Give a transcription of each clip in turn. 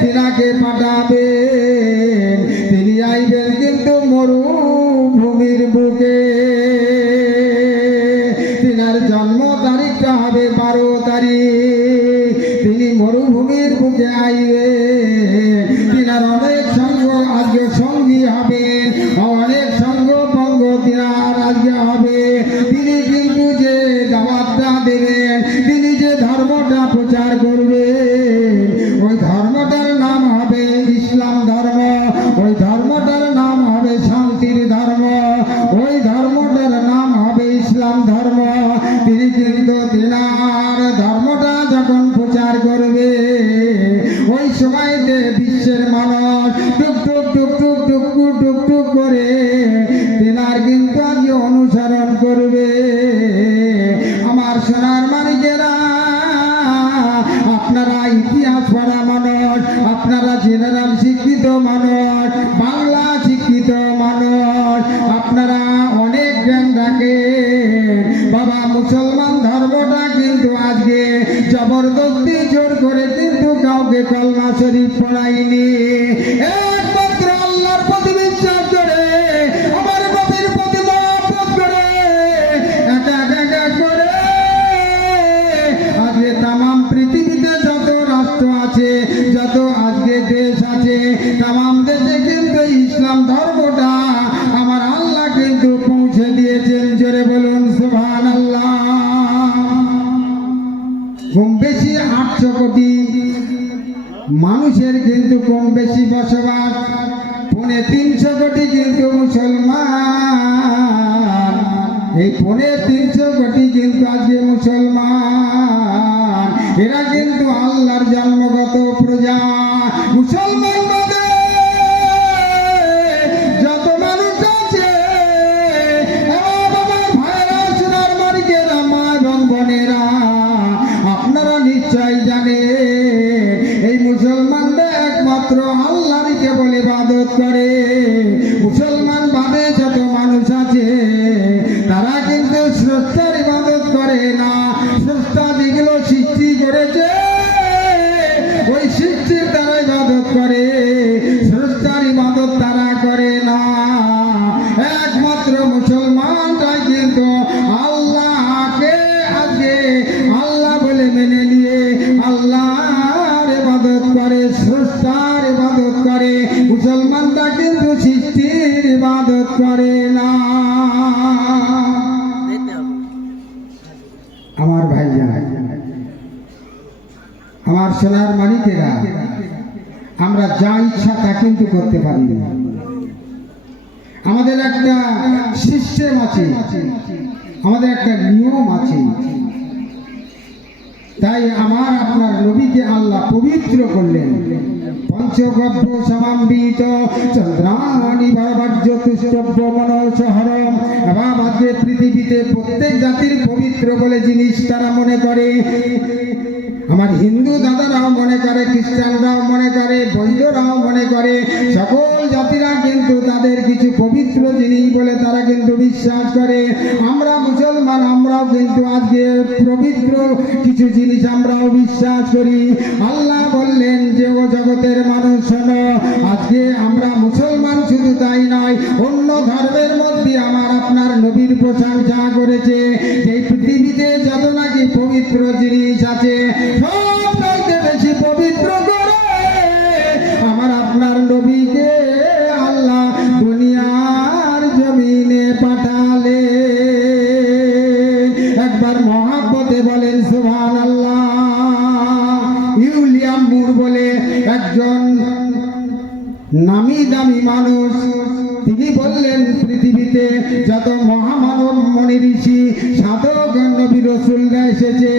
তিনাকে পাঠাবেন, তিনি আইবেন কিন্তু মরুভূমির বুকে। তিনার জন্ম তারিখটা হবে 12 তারিখ, তিনি মরুভূমির বুকে আইবেন। তিনার অনেক সঙ্গ আজকে সঙ্গী হবে, অনেক সঙ্গ ভঙ্গ তিনার আজকে হবে। তিনি কিন্তু যে দাওয়াতটা দেবেন, তিনি যে ধর্মটা প্রচার করবেন, ওই ধর্মটার নাম হবে ইসলাম ধর্ম, ওই ধর্মটার নাম হবে শান্তির ধর্ম, ওই ধর্মটার নাম হবে ইসলাম ধর্ম। তিনি কিন্তু তিনার ধর্মটা যখন প্রচার করবে, ওই সময়তে বিশ্বের মানুষ টুক টুক টুক টুক টুক টুক টুক টুক করে তিনার কিন্তু আজকে অনুসরণ করবে। আমার সোনার মানিকেরা, আপনারা ইতিহাস পড়া মানুষ, আপনারা জেনারেল শিক্ষিত মানুষ, বাংলা শিক্ষিত মানুষ, আপনারা অনেক জ্ঞান রাখেন। বাবা, মুসলমান ধর্মটা কিন্তু আজকে জবরদস্তি জোর করে কিন্তু কাউকে কলমা শরীফ পড়ায়নি। একমাত্র আল্লাহর প্রতি বিশ্বাস করে, আমার নবীর প্রতি মহব্বত করে, একা একা করে আজকে তামাম পৃথিবীতে যত রাষ্ট্র আছে, যত আজকে দেশ আছে, তামাম দেশে কিন্তু ইসলাম ধর্মটা আমার আল্লাহ কিন্তু পৌঁছে দিয়েছেন। জোরে বলুন সুবহানাল্লাহ। কম বেশি 800 কোটি মানুষের কিন্তু কম বেশি বসবাস, 350 কোটি কিন্তু মুসলমান। এই 350 কোটি কিন্তু আজকে মুসলমান, এরা কিন্তু আল্লাহর জন্মগত প্রজা। মুসলমান যত মানুষ আছে, আমার ভাইরা, সোনার মানিকেরা, মা এবং বোনেরা, আপনারা নিশ্চয় জানেন এই মুসলমানরা একমাত্র আল্লাহরই কেবল ইবাদত করে। মুসলমান বাদে যত মানুষ আছে, তারা কিন্তু স্রষ্টার ইবাদত করে না। স্রষ্টা যেগুলো সৃষ্টি করেছে, ওই সৃষ্টির তারা ইবাদত করে, স্রষ্টার ইবাদত তারা করে না। একমাত্র মুসলমানটাই কিন্তু আল্লাহকে আজকে আল্লাহ বলে মেনে নিয়ে আল্লাহর ইবাদত করে, স্রষ্টার ইবাদত করে। মুসলমানটা কিন্তু সৃষ্টির ইবাদত করে না। আমার ভাইজান, আমার সোনার মানিকেরা, আমরা যা ইচ্ছা তা কিন্তু করতে পারি না। আমাদের একটা সিস্টেম আছে, আমাদের একটা নিয়ম আছে। তাই আমার আপনার নবীকে আল্লাহ পবিত্র করলেন। পঞ্চগব্য সমাম্বিত চন্দ্রাণি ভার্য তুষ্টব্য মনসহরম। এবং আজকে পৃথিবীতে প্রত্যেক জাতির পবিত্র বলে জিনিস তারা মনে করে। আমার হিন্দু দাদারাও মনে করে, খ্রিস্টানরাও মনে করে, বৌদ্ধরাও মনে করে, সকল জাতিরা কিন্তু তাদের কিছু পবিত্র জিনিস বলে তারা কিন্তু বিশ্বাস করে। আমরা মুসলমান, আমরাও কিন্তু আজকে পবিত্র কিছু জিনিস আমরাও বিশ্বাস করি। আল্লাহ বললেন যে, ও জগতের মানুষ শোনো, আজকে আমরা মুসলমান শুধু তাই নয়, অন্য ধর্মের মধ্যে আমার আপনার নবীর প্রশংসা করেছে। এই পৃথিবীতে যত নাকি পবিত্র জিনিস আছে, সবচাইতে বেশি পবিত্র করে আমার আপনার নবীকে আল্লাহ দুনিয়ার জমিনে পাঠালে। একবার মহাব্বতে বলেন সুবহানাল্লাহ। উইলিয়াম মুর বলে একজন নামি দামি মানুষ, তিনি বললেন পৃথিবীতে যত মহামানব মনি ঋষি সাধক নবী রাসূলরা এসেছে,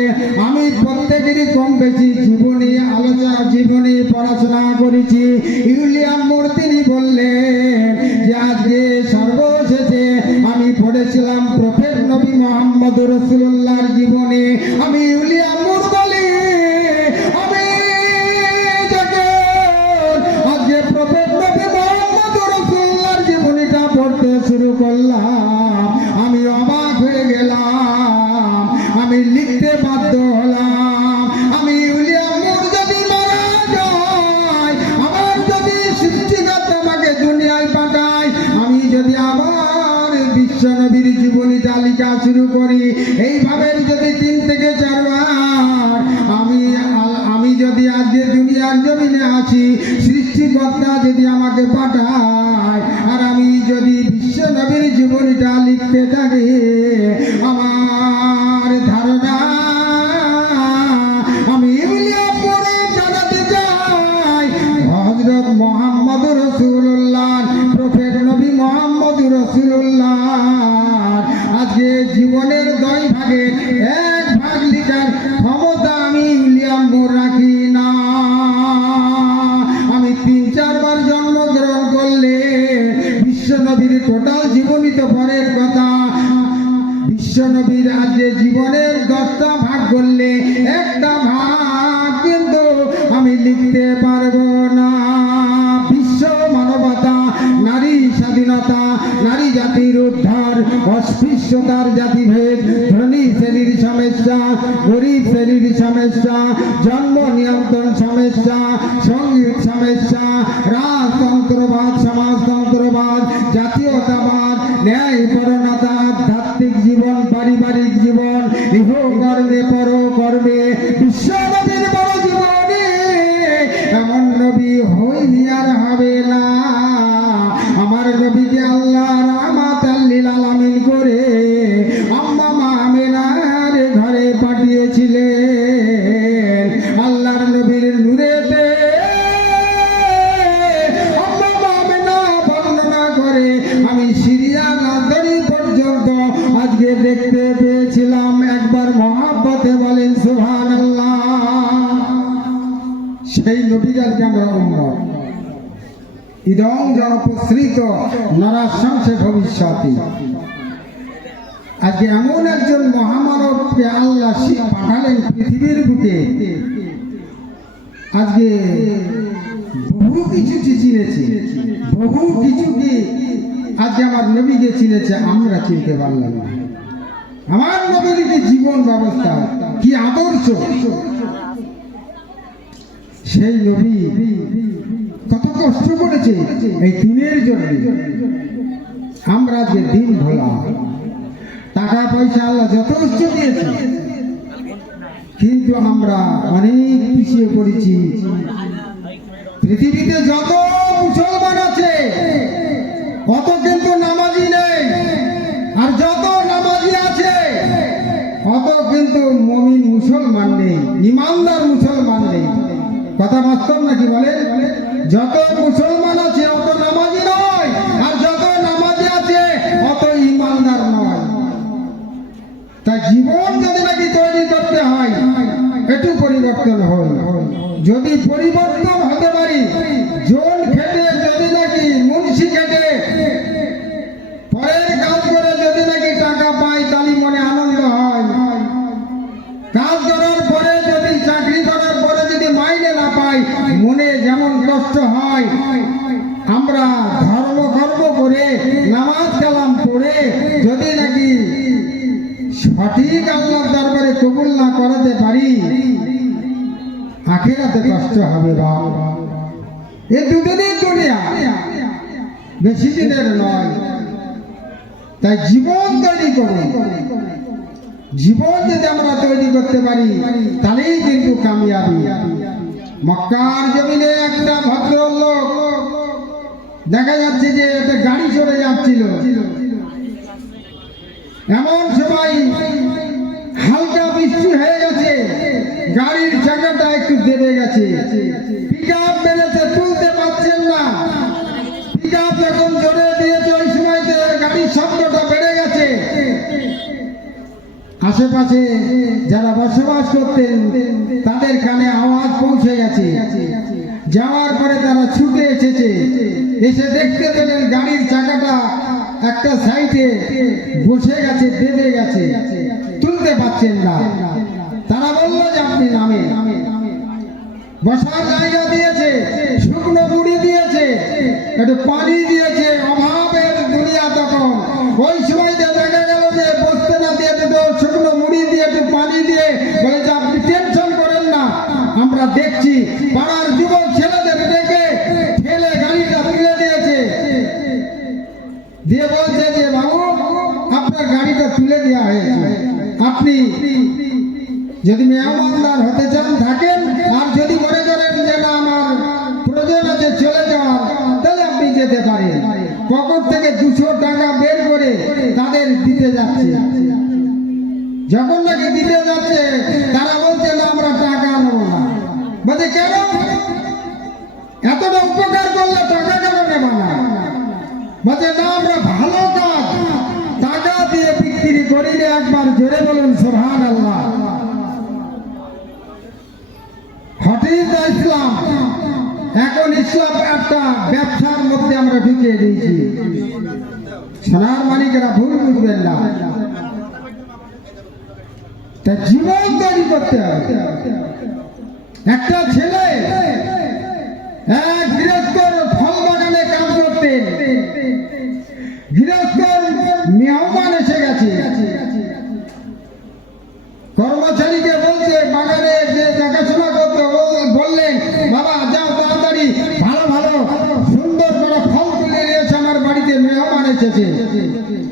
আমি প্রত্যেকেরই কম বেশি জীবনী আলোচনা, জীবনী পড়াশোনা করেছি। উইলিয়াম মুর তিনি বললেন যে আজকে সর্বশেষে আমি পড়েছিলাম প্রফেট নবী মুহাম্মদ রাসূলুল্লাহর জীবনী। আমি উইলিয়াম মুর বলি, আমি যখন আজকে প্রফেট নবী মুহাম্মদ রাসূলুল্লাহর জীবনীটা পড়তে শুরু করলাম, আমি অবাক হয়ে গেলাম, আমি লিখতে বাধ্য হলাম। আমি উইলিয়াম মুর দুনিয়ার জমিনে আছি, সৃষ্টিকর্তা যদি আমাকে পাঠায় আর আমি যদি বিশ্ব নবীর জীবনীটা লিখতে থাকি, আমার ধারণা আমি পড়ে জানাতে চাই হযরত মুহাম্মদ রাসূলুল্লাহ, প্রফেট নবী মুহাম্মদ রাসূলুল্লাহ আজকে জীবনের 2 ভাগের 1 ভাগ লিখার ক্ষমতা আমি উইলিয়াম মুর রাখি না। আমি 3-4 বার জন্মগ্রহণ করলে বিশ্বনবীর টোটাল জীবনী তো পরের কথা, বিশ্বনবীর আজকে জীবনের 10টা ভাগ করলে 1টা ভাগ কিন্তু আমি লিখতে পারবো না। বিশ্ব মানবতা, নারী স্বাধীনতা, নারী জাতির উদ্ধার, অস্পৃশ্যতার জাতিভেদ, ধনী শ্রেণীর সমস্যা, গরিব শ্রেণীর সমস্যা, জন্ম নিয়ন্ত্রণ সমস্যা, সঙ্গীত সমস্যা, রাজতন্ত্রবাদ, সমাজতন্ত্রবাদ, জাতীয়তাবাদ, ন্যায়পরণতা, আধ্যাত্মিক জীবন, পারিবারিক জীবন, ইহকর্মে পরকর্মে, বিশ্বনবীর বড় জীবনে এমন নবী হইনি আর হবে না। আমার নবীকে আল্লাহ রাহমাতাল লিল আলামিন করে আম্মা আমিনার ঘরে পাঠিয়েছিলেন। আল্লাহর নবীর নূরেতে আম্মা আমিনা বর্ণনা করে আমি সিরিয়া নাজরি পর্যন্ত আজকে দেখতে পেয়েছিলাম। একবার মহব্বতে বলেন সুবহানাল্লাহ। সেই নবীর আজকে আমরা উম্মত। ইদং জনপ্রসৃত নরাশংসে ভবিষ্যতি। আজকে এমন একজন মহামানবকে আল্লাহ পাঠালেন পৃথিবীর বুকে, আজকে বহু কিছু চিনেছে, বহু কিছুকে আজকে আমার নবীকে চিনেছে, আমরা চিনতে পারলাম না। আমার নবীর কি জীবন ব্যবস্থা, কি আদর্শ, সেই নবী কত কষ্ট করেছে এই দিনের জন্য। আমরা যে দিন ভোলা, টাকা পয়সা আল্লাহ যথেষ্ট দিয়েছে, কিন্তু আমরা অনেক পিছিয়ে পড়েছি। পৃথিবীতে যত মুসলমান আছে অত কিন্তু নামাজি নেই, আর যত নামাজি আছে অত কিন্তু মুমিন মুসলমান নেই, ইমানদার মুসলমান নেই। কথা বাস্তব নাকি বলে? যত মুসলমান আছে অত নামাজি নয়, আর যত নামাজি আছে অত ইমানদার নয়। তাই জীবন যদি নাকি তৈরি করতে হয়, একটু পরিবর্তন হয়। যদি পরিবর্তন হতে পারি, জোন খেটে যদি নাকি মুন্সি খেটে পরের কাজ করে যদি নাকি টাকা পাই, তাহলে মনে আনন্দ হয়। কাজ করার পরে যদি চাকরি করার পরে যদি মাইনে না পাই, মনে যেমন কষ্ট হয়। আমরা ধর্ম কর্ম করে নামাজ কালাম পড়ে যদি নাকি সঠিক আল্লাহর দরবারে কবুল না করাতে পারি, আখিরাতে কষ্ট হবে। বাবা, এ দুদিনের দুনিয়া, বেশি দিনের নয়। তাই জীবন তৈরি করুন। জীবন যদি আমরা তৈরি করতে পারি, তাহলেই কিন্তু কামিয়াবি। মক্কার জমিনে একটা ভদ্রলোক দেখা যাচ্ছে যে একটা গাড়ি চলে যাচ্ছিল, এমন সময় হালকা বৃষ্টি হয়ে গেছে, গাড়ির চাকাটা একটু দেবে গেছে, পিকআপ বেড়েছে, তুলতে পারছেন না। পিকআপ যখন জোরে দিয়েছে, ওই সময়তে গাড়ির শব্দটা বেড়ে গেছে। আশেপাশে যারা বসবাস করতেন তাদের কানে আওয়াজ পৌঁছে গেছে। যাওয়ার পরে তারা ছুটে এসেছে, এসে দেখতে পেলেন গাড়ির চাকাটা একটা সাইডে বসে গেছে, বেঁধে গেছে, তুলতে পারছেন না। তারা বলল যে আপনি নামে। বসার জায়গা দিয়েছে, শুকনো মুড়ি দিয়েছে, একটু পানি দিয়েছে। অভাবের দুনিয়া তখন, ওই সময় দেখা গেল যে বসতে না দিয়ে দিত, শুকনো মুড়ি দিয়ে একটু পানি দিয়ে বলে যে আপনি টেনশন করেন না, আমরা দেখছি। পাড়ার যুবক ছেলেদের ডেকে ঠেলে গাড়িটা তুলে দিয়েছে, দিয়ে বলছে যে বাবু আপনার গাড়িটা তুলে দেওয়া হয়েছে, আপনি যদি মেহমানদার হতে চান থাকেন, আর যদি মনে করেন যে না বলছে কেন এতটা উপকার করলে টাকা কেন নেবা না? বলছে না, আমরা ভালো কাজ টাকা দিয়ে বিক্রি করিনি। একবার জোরে বলুন সুবহানাল্লাহ। হঠাৎ ইসলাম, এখন ইসলাম একটা ব্যবসার মধ্যে আমরা ঢুকিয়ে দিয়েছি। সোনার মালিকেরা ভুল বুঝবেন না, তা জীবন তৈরি করতে হবে। একটা ছেলে এক গৃহস্থর ফল বাগানে কাজ করতেন। গৃহস্থর মেহমান এসে গেছে, কর্মচারীকে বলছে বাগানে যে দেখাশোনা করতে, বললেন বাবা যাও তাড়াতাড়ি ভালো ভালো সুন্দর করে ফল তুলে নিয়ে এসে, আমার বাড়িতে মেহমান এসেছে।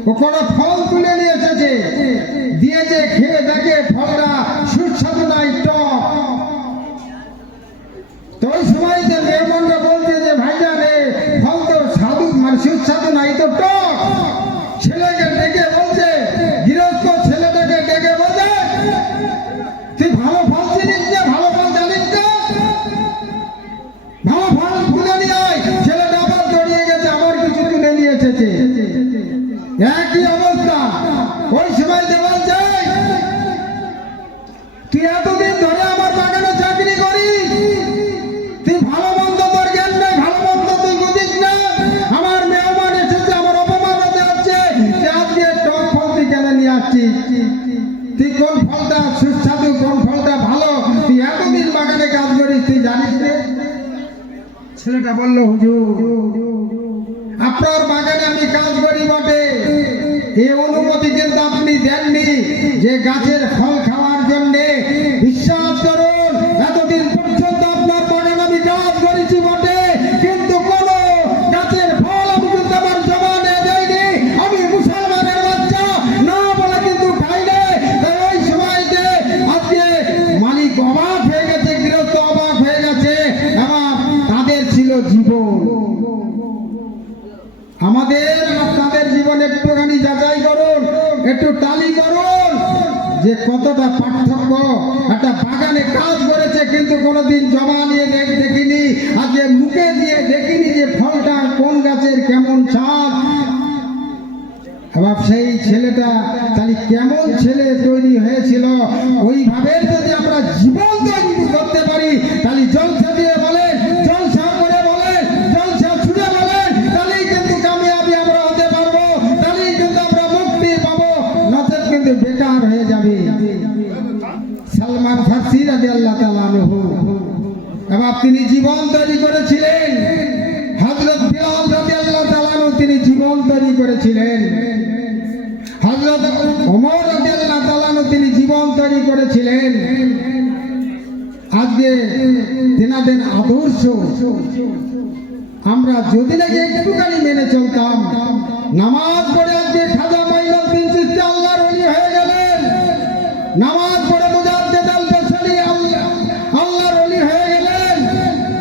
ও কোনো ফল তুলে নিয়ে এসেছে, দিয়েছে, খেয়ে দেখে ফলটা সুস্বাদু নাই, টক। তো ওই সময় যে মেহমানরা বলছে যে ভাইজান ফল তো স্বাদু মানে সুস্বাদু নাই, তো টক। ছেলেকে ডেকে বলছে, গৃহস্থ ছেলেটাকে ডেকে বলছে তুই ভালো ফল চিনিস না, ভালো ফল জানিস না, ভালো ফল তুলে নিয়ে আয়। ছেলেটা আবার জড়িয়ে গেছে, আমার কিছু তুলে নিয়ে এসেছে। একই অবস্থা। ওই সময় যে বলছে তুই এতদিন ধরে আমার বাগানে চাকরি করিস, তুই ভালো মন্দ তোর জ্ঞান নেই, ভালো মন্দ তুই বুঝিস না। আমার মেহমান এসেছে, আমার অপমান হতে হচ্ছে, যে আজকে টক ফল তুই কেন নিয়ে আসছিস? তুই কোন ফলটা সুস্বাদু, কোন ফলটা ভালো, তুই এতদিন বাগানে কাজ করিস, তুই জানিস না? ছেলেটা বলল হুজুর আপনার বাগানে আমি কাজ করি বটে, এই অনুমতি কিন্তু আপনি দেননি যে গাছের ফল খাওয়ার জন্য। বিশ্বাস করুন এতদিন পর্যন্ত আপনার বাগানে আমি কাজ করেছি বটে, কিন্তু কোন গাছের ফল আমি কিন্তু আমার জমানে দেয়নি। আমি মুসলমানের বাচ্চা না বলে কিন্তু খাই না। তাই ওই সময়তে আজকে মালিক অবাক হয়ে গেছে, গৃহস্থ অবাক হয়ে গেছে, এবং তাদের ছিল জীবন। আমাদের আপনাদের জীবন একটুখানি যাচাই করুন, একটু টালি করুন যে কতটা পার্থক্য। একটা বাগানে কাজ করেছে কিন্তু কোনোদিন জমা নিয়ে দেখিনি, আজকে মুখে দিয়ে দেখিনি যে ফলটা কোন গাছের কেমন স্বাদ। এবার সেই ছেলেটা তাহলে কেমন ছেলে তৈরি হয়েছিল, ওইভাবে যদি আমরা জীবন তৈরি করতে পারি, তাহলে জলসা দিয়ে বলেন, জলসা করে বলেন, জলসা ছুড়ে বলেন, তাহলেই কিন্তু কামিয়াবি আমরা হতে পারবো, তাহলেই কিন্তু আমরা মুক্তি পাবো, নচেত কিন্তু বেকার হয়ে যাবে। সালমান ফার্সি রাদিয়াল্লাহু তাআলা আনহু, এবার তিনি জীবন তৈরি করেছিলেন। হযরত বিলাল রাদিয়াল্লাহু তাআলা আনহু তিনি জীবন তৈরি করেছিলেন। হযরত ওমর রাদিয়াল্লাহু তাআলা আনহু তিনি জীবন তৈরি করেছিলেন। আজকে তেনাদের আদর্শ আমরা যদি নাকি একটুখানি মেনে চলতাম, নামাজ পড়ে আজকে খাজা মাইনুদ্দিন চিশতি আল্লাহর ওলি হয়ে গেলেন, নামাজ পড়ে মুজাদ্দিদ আল বসরি আল্লাহর ওলি হয়ে গেলেন,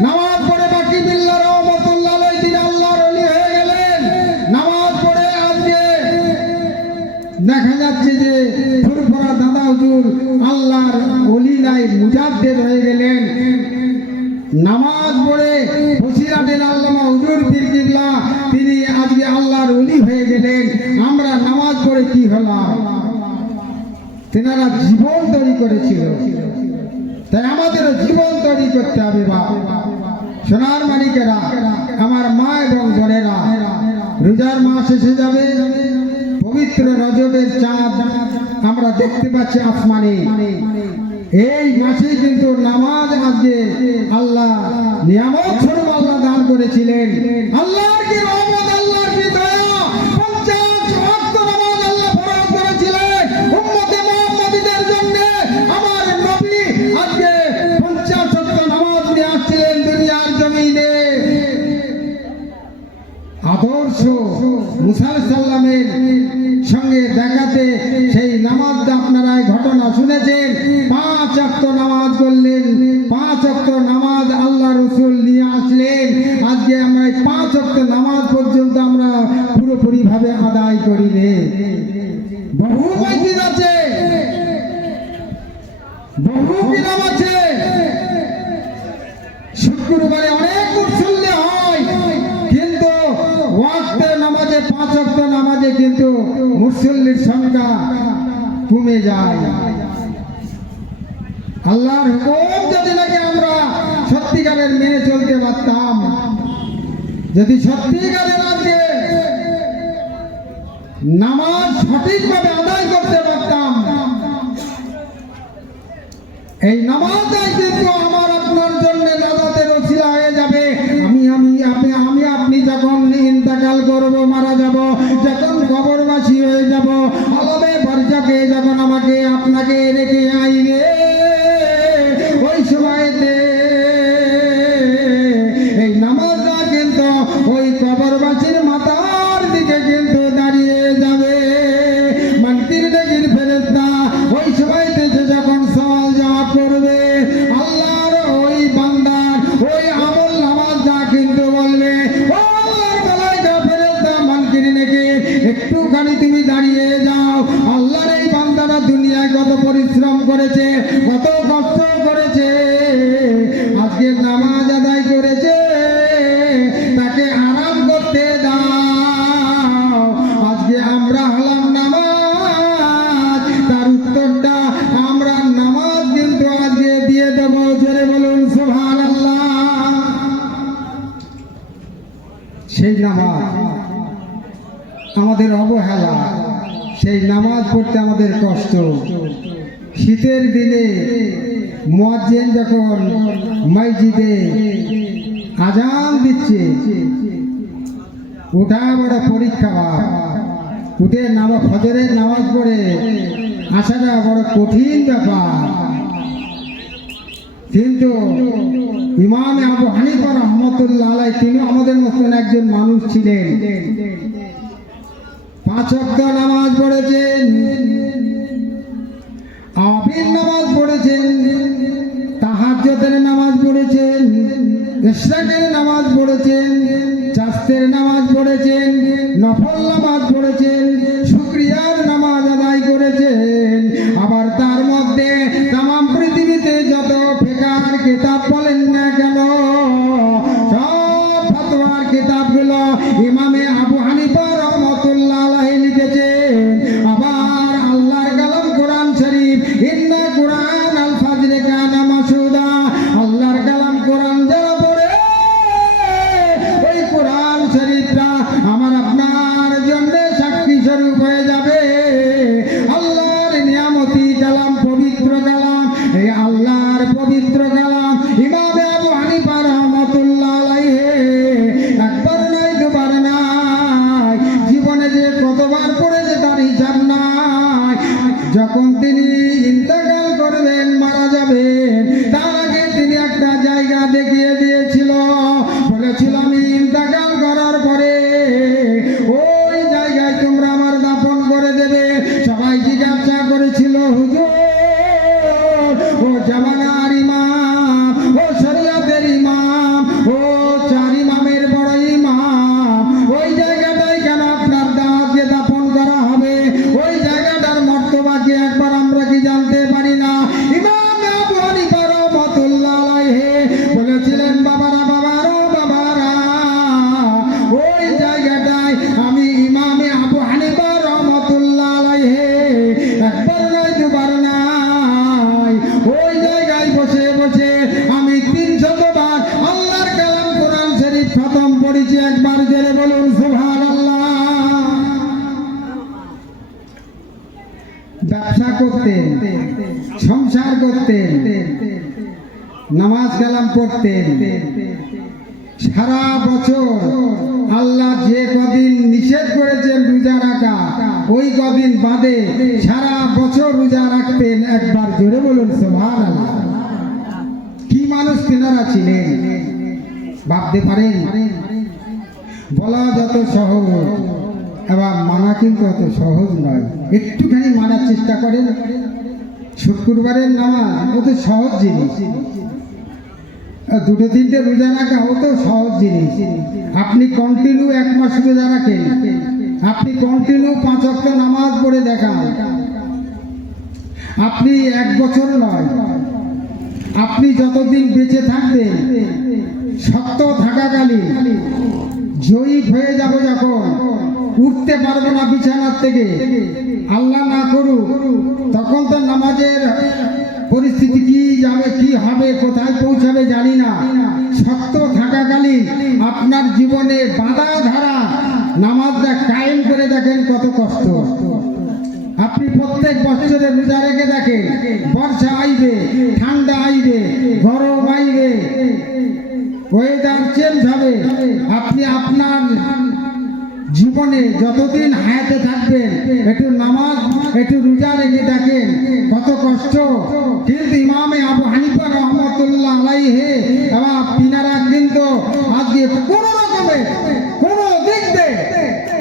নামাজ পড়ে বাকি বিল্লাহ রহমাতুল্লাহ আলাইহি তিনি আল্লাহর ওলি হয়ে গেলেন, নামাজ পড়ে আজকে দেখা যাচ্ছে যে ফুরফুরা দাদা হুজুর আল্লাহর ওলি নাই, মুজাদ্দিদ হয়ে গেলেন। নামাজ পড়ে বসিরহাটের আল্লামা হুজুর পীর কিবলা তিনি আজকে আল্লাহর ওলি হয়ে গেলেন। আমরা নামাজ পড়ে কি হলাম? তেনারা জীবন তৈরি করেছিল, তাই আমাদেরও জীবন তৈরি করতে হবে। সোনার মালিকেরা, আমার মা এবং বোনেরা, রোজার মাস এসে যাবে, পবিত্র রজবের চাঁদ আমরা দেখতে পাচ্ছি আসমানে। এই মাসে কিন্তু নামাজ আজকে আল্লাহ নিয়ামত স্বরূপ আল্লাহ দান করেছিলেন। আল্লাহর কি রহমত, আল্লাহর কি দয়া, 50 ওয়াক্ত নামাজ আল্লাহ ফরজ করেছিলেন উম্মতে মুহাম্মাদীদের জন্য। আমার নবী আজকে 50 ওয়াক্ত নামাজ নিয়ে আসছিলেন দুনিয়ার জমিনে। আদর্শ মুসা আলাইহিস সালামের সঙ্গে দেখাতে সেই নামাজটা আপনারা ঘটনা শুনেছেন। 5 ওয়াক্ত নামাজ করলেন, 5 ওয়াক্ত নামাজ আল্লাহ রাসূল নিয়ে আসলেন। আজকে আমরা 5 ওয়াক্ত নামাজ পর্যন্ত আমরা পুরোপুরি ভাবে আদায় করি রে। বহু মসজিদ আছে, বহু ইমাম আছে, শুক্রবারে অনেক মুসল্লি হয়, কিন্তু ওয়াক্তে নামাজে 5 ওয়াক্ত নামাজে কিন্তু মুসল্লির সংখ্যা কমে যায়। আল্লাহর হুকুম যদি নাকি আমরা সত্যিকারের মেনে চলতে পারতাম, যদি সত্যিকারের আজকে নামাজ সঠিকভাবে আদায় করতে পারতাম, এই নামাজটাই কিন্তু আমার আপনার জন্য নাজাতের ওসিলা হয়ে যাবে। আপনি যখন ইন্তেকাল করব, মারা যাব, যখন কবরবাসী হয়ে যাব, আলামে বারজাকে যখন আমাকে আপনাকে রেখে আইবে, ওই সময়তে এই নামাজটা কিন্তু ওই কবরবাসীর মাথার দিকে কিন্তু দাঁড়িয়ে যাবে। মানকির নেকির ফেরেশতা ওই সময়তে যখন সওয়াল জবাব করবে, আল্লাহর ওই বান্দার ওই আমল নামাজটা কিন্তু বলবে, ও আল্লাহর মালায়েকা ফেরেশতা মানকির নেকির, একটুখানি তুমি দাঁড়িয়ে যাও। আল্লাহর এই বান্দারা দুনিয়ায় কত পরিশ্রম করেছে, কত কষ্ট করেছে, আজকে নামাজ আদায় করেছে, তাকে আরাম করতে দাও। আজকে আমরা হলাম নামাজ, তার উত্তরটা আমরা নামাজ কিন্তু আজকে দিয়ে দেব। জোরে বলুন সুবহানাল্লাহ। সেই নামাজ আমাদের অবহেলা, সেই নামাজ পড়তে আমাদের কষ্ট। শীতের দিনে মুয়াজ্জিন যখন মসজিদে আজান দিচ্ছে, ওটা বড় পরীক্ষা। উঠে ফজরের নামাজ পড়ে আসাটা বড় কঠিন ব্যাপার। কিন্তু ইমাম আবু হানিফা রাহমাতুল্লাহ আলাইহি, তিনি আমাদের মতন একজন মানুষ ছিলেন। 5 ওয়াক্ত নামাজ পড়েছেন, আবির নামাজ পড়েছেন, তাহাজ্জুদের নামাজ পড়েছেন, ইশরাকের নামাজ পড়েছেন, চাস্তের নামাজ পড়েছেন, নফল নামাজ পড়েছেন, শুকরিয়ার নামাজ আদায় করেছেন। আবার তার মধ্যে তামাম পৃথিবীতে যত ফিকহের কিতাব বলেন না কেন, সব ফতোয়ার কিতাবগুলো ইমামে আবু হানিফা রাহমাতুল্লাহ আলাইহি লিখেছেন। আবার আল্লাহর কালাম কোরআন শরীফ, ইন্না কুরআন আল ফাজর কানা মাসুদা, আল্লাহর কালাম কোরআন যারা পড়ে, ওই কোরআন শরীফটা আমার আপনার জন্য সাক্ষী স্বরূপ হয়ে যাবে। আল্লাহর নিয়ামতি কালাম, পবিত্র কালাম, এই আল্লাহর পবিত্র কালাম ইমামে আবু হানিফা রাহমাতুল্লাহ আলাইহি একবার নয়, দুবার নয়, জীবনে যে কতবার পড়েছে তার হিসাব নাই। যখন তিনি ইন্তেকাল করবেন, মারা যাবেন, তার আগে তিনি একটা জায়গা দেখিয়ে দিয়েছিল, বলেছিল আমি ইন্তেকাল করার পরে ওই জায়গায় তোমরা আমার দাফন করে দেবে। সবাই জিজ্ঞাসা করেছিল, হুজুর, ও জামানার ইমাম, ও শরিয়াতের ইমাম, ও 4 ইমামের বড় ইমাম, ওই জায়গাটায় কেন আপনার দাওয়াতকে দাফন করা হবে? ওই জায়গাটার মর্তবা কি একবার আমরা কি জানতে পারি না? ইমাম আবু হানিফা রাহমাতুল্লাহ আলাইহি বলেছিলেন, বাবারা, ওই জায়গাটায় আমি ইমামে আবু হানিফা রাহমাতুল্লাহ আলাইহি একবার নয়, দুবার নয়, ওই জায়গায় বসে বসে আমি 300 বার আল্লাহর কালাম কোরআন শরীফ খতম পড়েছি। একবার জেলে বলুন সুবহানাল্লাহ। ব্যবসা করতেন, সংসার করতেন, নামাজ কালাম পড়তেন, সারা বছর আল্লাহ যে কদিন নিষেধ করেছেন রোজা রাখা, ওই কদিন বাদে সারা বছর রোজা রাখতেন। একবার জোরে বলুন সুবহানাল্লাহ। কি মানুষ তেনারা ছিলেন ভাবতে পারেন? বলা যত সহজ, এবার মানা কিন্তু অত সহজ নয়। একটুখানি মানার চেষ্টা করেন। শুক্রবারের নামাজ অত সহজ জিনিস, 2-3টে রোজা রাখা অত সহজ জিনিস। আপনি কন্টিনিউ 1 মাস রোজা রাখেন, আপনি কন্টিনিউ 5 ওয়াক্ত নামাজ পড়ে দেখান, আপনি 1 বছর নয় আপনি যতদিন বেঁচে থাকবেন, শক্ত থাকাকালীন জয়ী হয়ে যাব, যখন উঠতে পারবো না বিছানার থেকে, আল্লাহ না করুক, তখন তো নামাজের পরিস্থিতি কি যাবে, কি হবে, কোথায় পৌঁছাবে জানি না। শক্ত থাকাকালীন আপনার জীবনে বাধা ধারা নামাজটা কায়েম করে দেখেন কত কষ্ট। আপনি প্রত্যেক বছরে রোজা রেখে দেখেন, বর্ষা আইবে, ঠান্ডা আইবে, গরম আইবে, ওয়েদার চেঞ্জ হবে, আপনি আপনার জীবনে যতদিন হায়াতে থাকবেন একটু নামাজ একটু রোজা রেখে দেখেন কত কষ্ট। কিন্তু ইমামে আবু হানিফা রহমতুল্লাহ আলাইহি এবং তিনারা কিন্তু আজকে কোনো রকমে কোনো দিক দিয়ে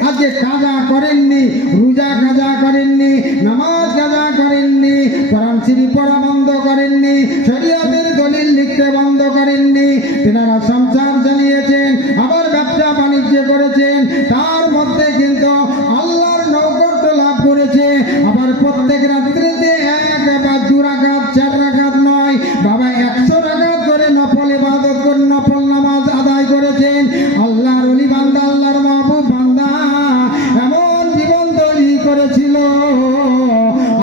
আজকে কাজা করেননি, রোজা কাজা করেননি, নামাজ কাজা করেননি, কোরআন শরীফ পড়া বন্ধ করেননি, শরীয়তের দলিল লিখতে বন্ধ করেননি। তিনারা সংসার চালিয়েছেন, আবার ব্যবসা বাণিজ্য করেছেন, তার মধ্যে কিন্তু আল্লাহর নৈকট্য লাভ করেছে। আবার প্রত্যেক রাত্রিতে এক বা দু রাকাত, 4 রাকাত নয় বাবা 100 রাকাত করে নফল ইবাদত করে নফল নামাজ আদায় করেছেন। আল্লাহর ওলি বান্দা, আল্লাহর মাহবুব বান্দা এমন জীবন তৈরি করেছিল,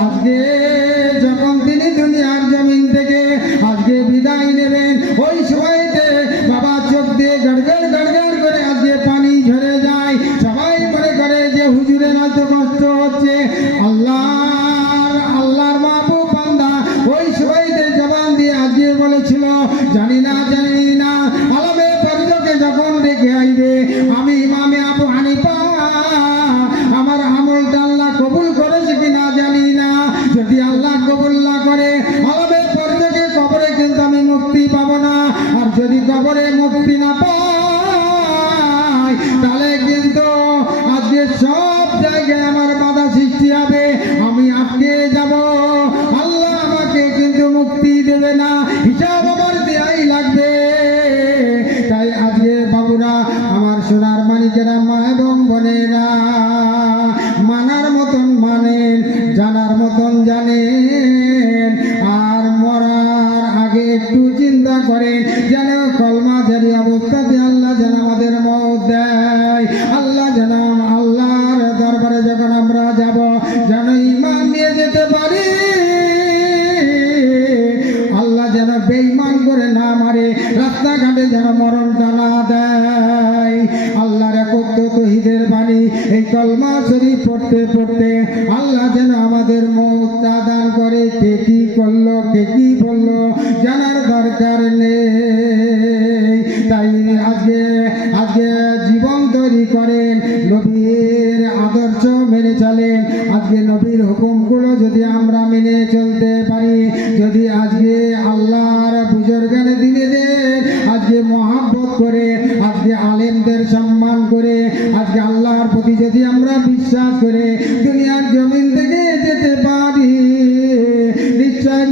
আজকে যখন তিনি দুনিয়ার জমিন থেকে আজকে বিদায় নেবেন, ওই সময়তে বাবা চোখ দিয়ে গড়গড় গড়গড় করে আজকে পানি ঝরে যায়। সবাই মনে করে যে হুজুরের হয়তো কষ্ট হচ্ছে। আল্লাহর মাহবুব বান্দা ওই সময়তে জবান দিয়ে আজকে বলেছিল, জানি না আলমে পরজকে যখন রেখে আইবে, আমি ইমামে আবু হানিফা আমার আমলটা আল্লাহ কবুল করেছে কিনা জানি না। যদি আল্লাহ কবুল না করে আলমে পরজকে কবরে কিন্তু আমি মুক্তি পাবো না। আর যদি কবরে মুক্তি না পাই তাহলে কিন্তু আজকে সব জায়গায় আমার বাধা সৃষ্টি হবে, আমি আটকে যাব, আল্লাহ আমাকে কিন্তু মুক্তি দেবে না, হিসাব আমার দেয়াই লাগবে। তাই আজকে বাবুরা, আমার সোনার মানিকেরা, মা এবং বোনেরা, মানার মতন মানেন, জানার মতন জানেন, আর মরার আগে একটু চিন্তা করেন যেন কলমাধারী অবস্থাতে আল্লাহ যেন আমাদের মওত দেয়। আল্লাহ যেন আল্লাহর দরবারে যখন আমরা যাব যেন ঈমান নিয়ে যেতে পারি, আল্লাহ যেন বেঈমান করে না মারে, রাস্তাঘাটে যেন মরণটা না দেয়। আল্লাহর একত্র তৌহিদের বাণী এই কলমা শরীফ পড়তে পড়তে আল্লাহ যেন আমাদের মওতটা দান করে। কে কি করলো, কে কি বললো জানার দরকার নেই। তাই আজকে জীবন তৈরি করেন, নবীর আদর্শ মেনে চলেন। আজকে নবীর হুকুমগুলো যদি আমরা মেনে চলতে পারি, যদি আজকে আল্লাহর বুজুর্গানে দিনেদের আজকে মহাব্বত করে, আজকে আলেমদের সম্মান করে, আজকে আল্লাহর প্রতি যদি আমরা বিশ্বাস করে দুনিয়ার জমিন থেকে যেতে পারি, নিশ্চয়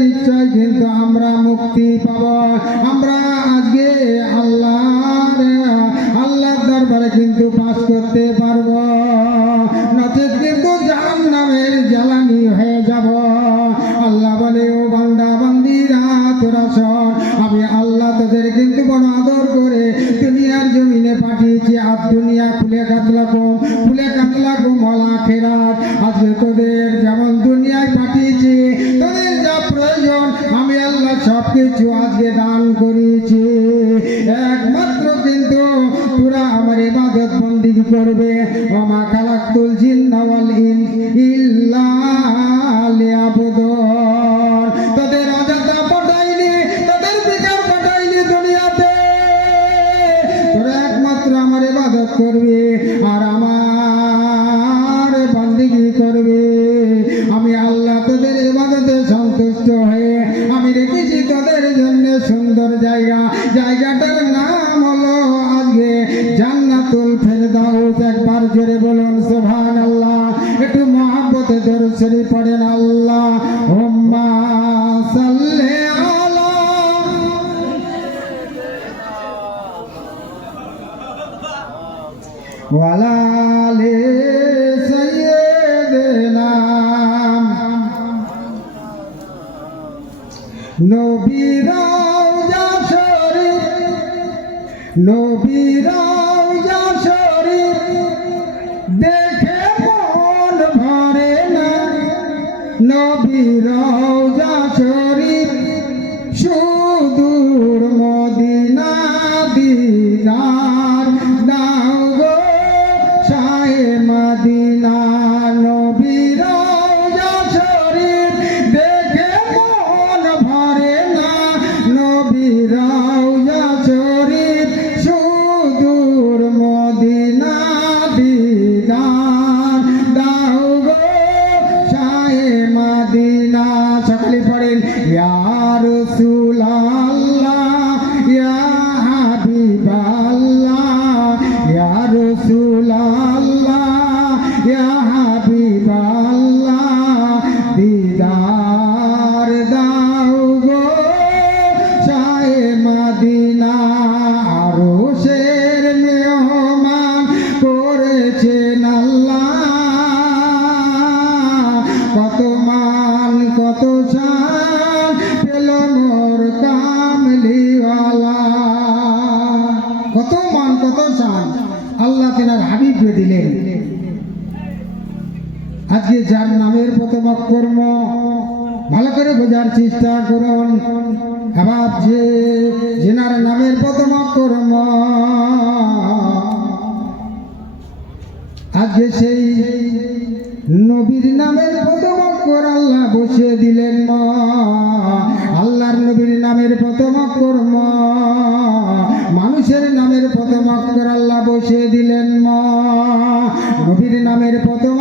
কিন্তু আমরা মুক্তি পাব। আমরা আজকে আল্লাহর দরবারে কিন্তু বাস করতে পারবো, নচেত কিন্তু জাহান্নামের জ্বালানি হয়ে যাব। আল্লাহ বলে, ও বান্দা বান্দিরা তোরা শোন, আমি আল্লাহ তোদের কিন্তু বড় আদর করে দুনিয়ার জমিনে পাঠিয়েছি। আর দুনিয়া ফুলে কাতলাকুম ওয়াল আখিরাত। আজকে তোদের যেমন দুনিয়ায় পাঠিয়েছি, তোদের যা প্রয়োজন আমি আল্লাহ সবকিছু আজকে দান করেছি। একমাত্র কিন্তু তোরা আমার ইবাদত বন্দেগী করবে। ওমা খালাকতুল জিন্না ওয়াল ইনসা ইল্লা লিয়াবুদুন। তোদের অযথা পাঠাইনি, তোদের বেকার পাঠাইনি দুনিয়াতে, তোরা একমাত্র আমার ইবাদত করবে আর আমার বন্দেগী করবে। আমি আল্লাহ তোদের ইবাদতে সন্তুষ্ট হয়ে আমি রেখেছি তোদের জন্য সুন্দর জায়গাটার নাম হলো আজকে জান্নাতুল ফেরদাউস। একবার জোরে বলুন সুবহানাল্লাহ। একটু মহব্বতে দরুদ শরীফ পড়েন। আল্লাহুম্মা সাল্লি আলা ওয়ালা আলি সাইয়্যিদিনা নবীরা নবীর রওজা শরীফ দেখে মন ভরে না, নবীর রওজা শরীফ সুদূর মদিনা দিদার দাও গো শাহে মদিনা। নবীর রওজা শরীফ দেখে মন ভরে না, নবীর রওজা শরীফ সুদূর মদিনা দিদার দাও গো শাহে মদিনা। সকলে পড়েন ইয়া রাসূলুল্লাহ ইয়া হাবিবাল্লাহ ইয়া রাসূলুল্লাহ ইয়া হাবিবাল্লাহ দিদার দাও গো শাহে মদিনা। আরশের মেহমান করেছেন আল্লাহ, কত মান কত শান পেল মোর কামলিওয়ালা। কত মান কত শান আল্লাহ তেনার হাবিবকে দিলেন। আজকে যার নামের প্রথম অক্ষর্ম ভালো করে বোঝার চেষ্টা করুন। আবার যেনার নামের প্রথম অক্ষর্ম আজকে সেই নবীর নামের প্রথম অক্ষর আল্লাহ বসিয়ে দিলেন মা। আল্লাহর নবীর নামের প্রথম অক্ষর মা, মানুষের নামের প্রথম অক্ষর আল্লাহ বসিয়ে দিলেন মা। নবীর নামের প্রথম